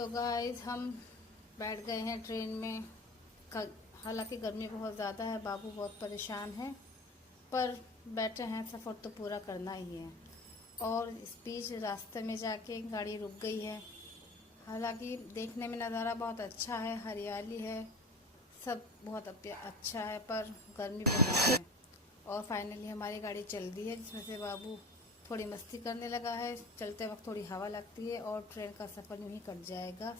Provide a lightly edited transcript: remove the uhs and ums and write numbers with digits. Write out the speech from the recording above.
तो गाइस हम बैठ गए हैं ट्रेन में। हालांकि गर्मी बहुत ज़्यादा है, बाबू बहुत परेशान है, पर बैठे हैं, सफ़र तो पूरा करना ही है। और इस बीच रास्ते में जाके गाड़ी रुक गई है। हालांकि देखने में नज़ारा बहुत अच्छा है, हरियाली है, सब बहुत अच्छा है, पर गर्मी बहुत है। और फाइनली हमारी गाड़ी चल दी है, जिसमें से बाबू थोड़ी मस्ती करने लगा है। चलते वक्त थोड़ी हवा लगती है और ट्रेन का सफ़र यूँ ही कट जाएगा।